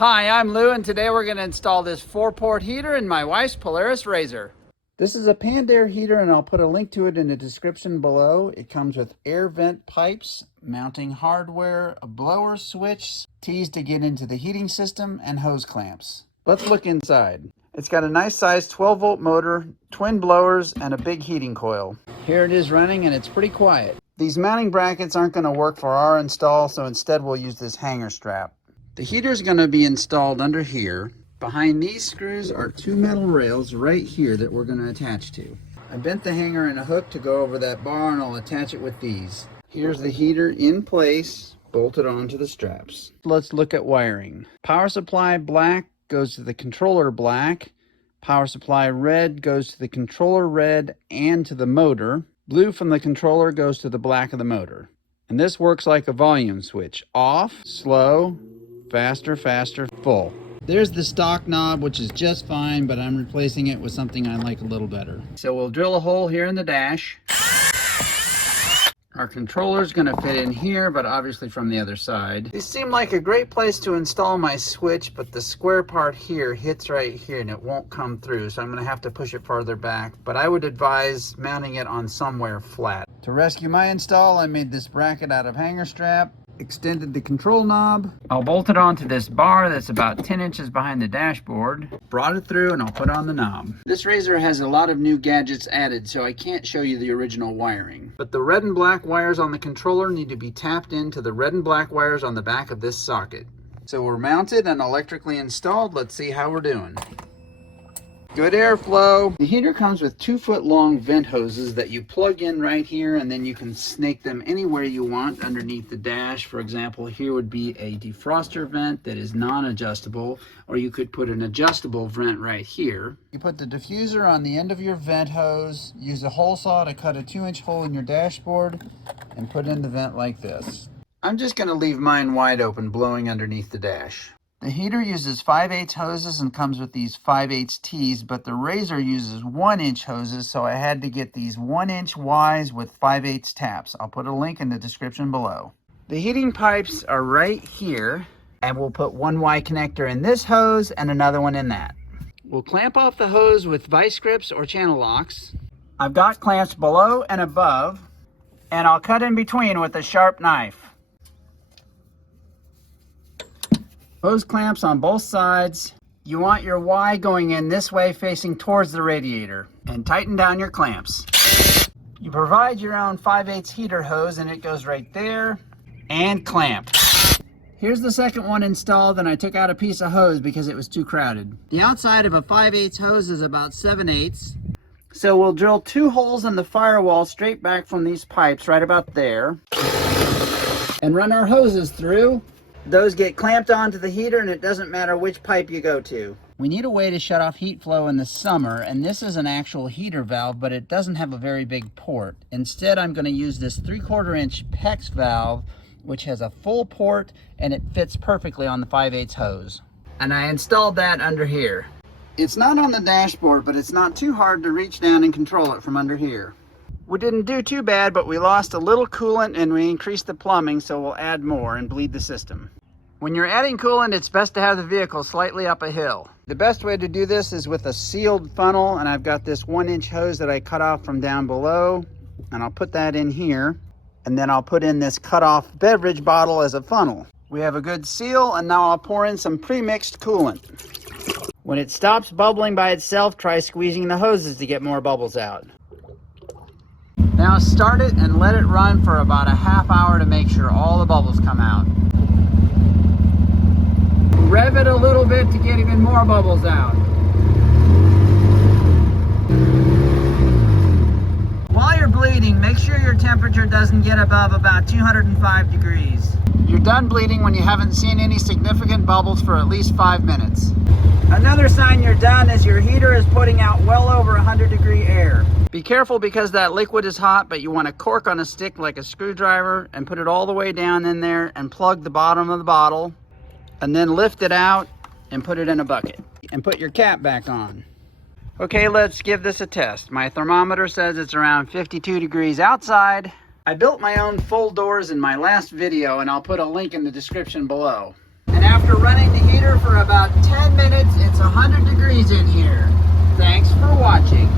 Hi, I'm Lou, and today we're going to install this 4-port heater in my wife's Polaris RZR. This is a panned air heater, and I'll put a link to it in the description below. It comes with air vent pipes, mounting hardware, a blower switch, T's to get into the heating system, and hose clamps. Let's look inside. It's got a nice size 12-volt motor, twin blowers, and a big heating coil. Here it is running, and it's pretty quiet. These mounting brackets aren't going to work for our install, so instead we'll use this hanger strap. The heater is going to be installed under here. Behind these screws are 2 metal rails right here that we're going to attach to. I bent the hanger and a hook to go over that bar, and I'll attach it with these. Here's the heater in place, bolted onto the straps. Let's look at wiring. Power supply black goes to the controller black. Power supply red goes to the controller red and to the motor. Blue from the controller goes to the black of the motor. And this works like a volume switch. Off, slow, faster, faster, full. There's the stock knob, which is just fine, but I'm replacing it with something I like a little better. So we'll drill a hole here in the dash. Our controller's gonna fit in here, but obviously from the other side. These seem like a great place to install my switch, but the square part here hits right here and it won't come through, so I'm gonna have to push it farther back, but I would advise mounting it on somewhere flat. To rescue my install, I made this bracket out of hanger strap, extended the control knob. I'll bolt it onto this bar that's about 10 inches behind the dashboard. Brought it through and I'll put on the knob. This RZR has a lot of new gadgets added, so I can't show you the original wiring. But the red and black wires on the controller need to be tapped into the red and black wires on the back of this socket. So we're mounted and electrically installed. Let's see how we're doing. Good airflow. The heater comes with 2-foot long vent hoses that you plug in right here, and then you can snake them anywhere you want underneath the dash. For example, here would be a defroster vent that is non-adjustable, or you could put an adjustable vent right here. You put the diffuser on the end of your vent hose, use a hole saw to cut a 2-inch hole in your dashboard, and put in the vent like this. I'm just going to leave mine wide open, blowing underneath the dash. The heater uses 5/8 hoses and comes with these 5/8 T's, but the RZR uses 1-inch hoses, so I had to get these 1-inch Y's with 5/8 taps. I'll put a link in the description below. The heating pipes are right here, and we'll put one Y connector in this hose and another one in that. We'll clamp off the hose with vice grips or channel locks. I've got clamps below and above, and I'll cut in between with a sharp knife. Hose clamps on both sides. You want your Y going in this way facing towards the radiator, and tighten down your clamps. You provide your own 5/8 heater hose, and it goes right there and clamped. Here's the second one installed, and I took out a piece of hose because it was too crowded. The outside of a 5/8 hose is about 7/8. So we'll drill 2 holes in the firewall straight back from these pipes right about there, and run our hoses through. Those get clamped onto the heater, and it doesn't matter which pipe you go to. We need a way to shut off heat flow in the summer, and this is an actual heater valve, but it doesn't have a very big port. Instead, I'm going to use this 3/4 inch PEX valve, which has a full port, and it fits perfectly on the 5/8 hose. And I installed that under here. It's not on the dashboard, but it's not too hard to reach down and control it from under here. We didn't do too bad, but we lost a little coolant and we increased the plumbing, so we'll add more and bleed the system. When you're adding coolant, it's best to have the vehicle slightly up a hill. The best way to do this is with a sealed funnel, and I've got this 1-inch hose that I cut off from down below, and I'll put that in here, and then I'll put in this cut off beverage bottle as a funnel. We have a good seal, and now I'll pour in some pre-mixed coolant. When it stops bubbling by itself, try squeezing the hoses to get more bubbles out. Now start it and let it run for about a half hour to make sure all the bubbles come out. Rev it a little bit to get even more bubbles out. While you're bleeding, make sure your temperature doesn't get above about 205 degrees. You're done bleeding when you haven't seen any significant bubbles for at least 5 minutes. Another sign you're done is your heater is putting out well over 100-degree air. Be careful because that liquid is hot, but you want a cork on a stick like a screwdriver and put it all the way down in there and plug the bottom of the bottle, and then lift it out and put it in a bucket and put your cap back on. Okay, let's give this a test. My thermometer says it's around 52 degrees outside. I built my own full doors in my last video, and I'll put a link in the description below. And after running the heater for about 10 minutes, it's 100 degrees in here. Thanks for watching.